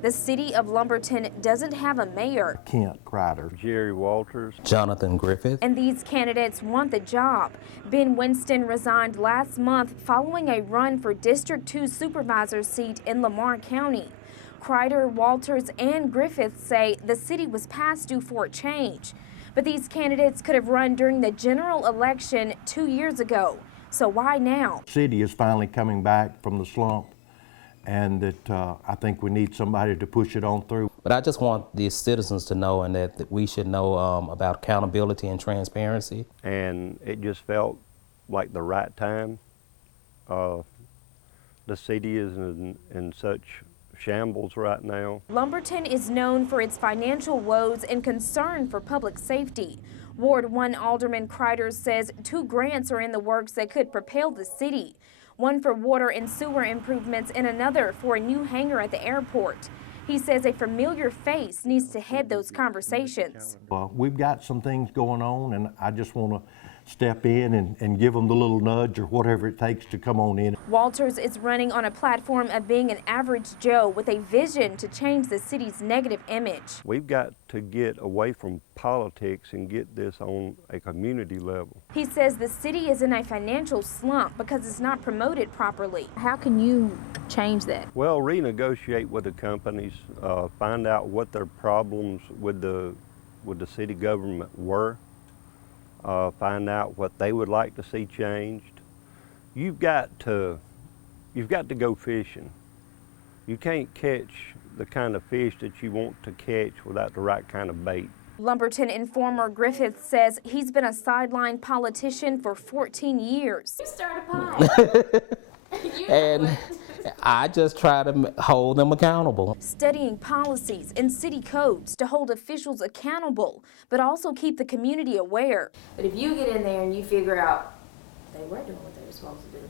The city of Lumberton doesn't have a mayor. Kent Crider, Jerry Walters, Jonathan Griffith. And these candidates want the job. Ben Winston resigned last month following a run for District 2 supervisor seat in Lamar County. Crider, Walters, and Griffith say the city was past due for a change. But these candidates could have run during the general election 2 years ago. So why now? the city is finally coming back from the slump, and that I think we need somebody to push it on through. But I just want the citizens to know, and that we should know about accountability and transparency. and it just felt like the right time. The city is in such shambles right now. Lumberton is known for its financial woes and concern for public safety. Ward 1 Alderman Crider says 2 grants are in the works that could propel the city. One for water and sewer improvements and another for a new hangar at the airport. He says a familiar face needs to head those conversations. We've got some things going on, and I just want to step in and give them the little nudge or whatever it takes to come on in. Walters is running on a platform of being an average Joe with a vision to change the city's negative image. We've got to get away from politics and get this on a community level. He says the city is in a financial slump because it's not promoted properly. How can you change that? Well, renegotiate with the companies, find out what their problems with the city government were, find out what they would like to see changed. You've got to go fishing. You can't catch the kind of fish that you want to catch without the right kind of bait. Lumberton informer Griffith says he's been a sideline politician for 14 years. You start a pie. And I just try to hold them accountable. Studying policies and city codes to hold officials accountable, but also keep the community aware. But if you get in there and you figure out they were doing what they were supposed to do,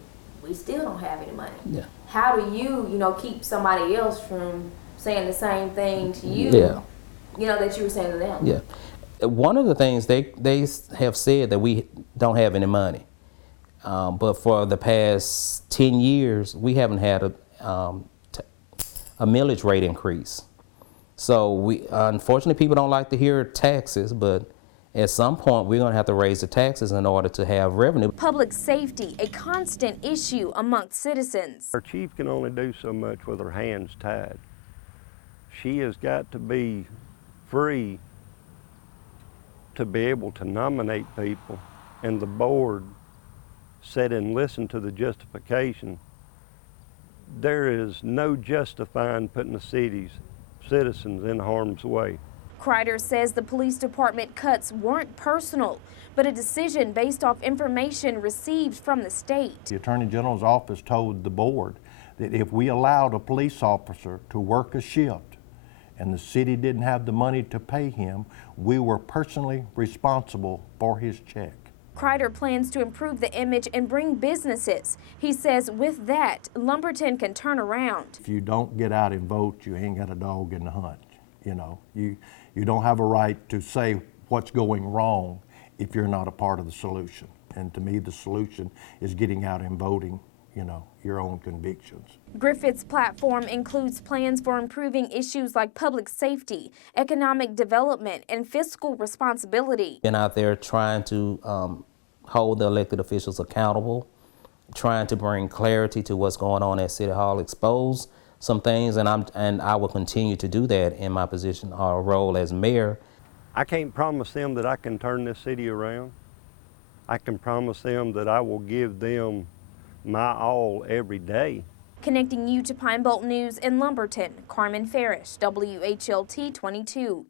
we still don't have any money. Yeah. How do you keep somebody else from saying the same thing to you? Yeah. That you were saying to them. Yeah. One of the things they have said that we don't have any money, but for the past 10 years we haven't had a millage rate increase. So we unfortunately people don't like to hear taxes, but at some point we're going to have to raise the taxes in order to have revenue. Public safety, a constant issue amongst citizens. Our chief can only do so much with her hands tied. She has got to be free to be able to nominate people, and the board sit and listen to the justification. There is no justifying putting the city's citizens in harm's way. Crider says the police department cuts weren't personal, but a decision based off information received from the state. The Attorney General's office told the board that if we allowed a police officer to work a shift and the city didn't have the money to pay him, we were personally responsible for his check. Crider plans to improve the image and bring businesses. He says with that, Lumberton can turn around. If you don't get out and vote, you ain't got a dog in the hunt. You don't have a right to say what's going wrong if you're not a part of the solution. And to me, the solution is getting out and voting, your own convictions. Griffith's platform includes plans for improving issues like public safety, economic development, and fiscal responsibility. Been out there trying to hold the elected officials accountable, trying to bring clarity to what's going on at City Hall, expose some things, and I will continue to do that in my position or role as mayor. I can't promise them that I can turn this city around. I can promise them that I will give them my all every day. Connecting you to Pine Bolt News in Lumberton, Carmen Farish, WHLT 22.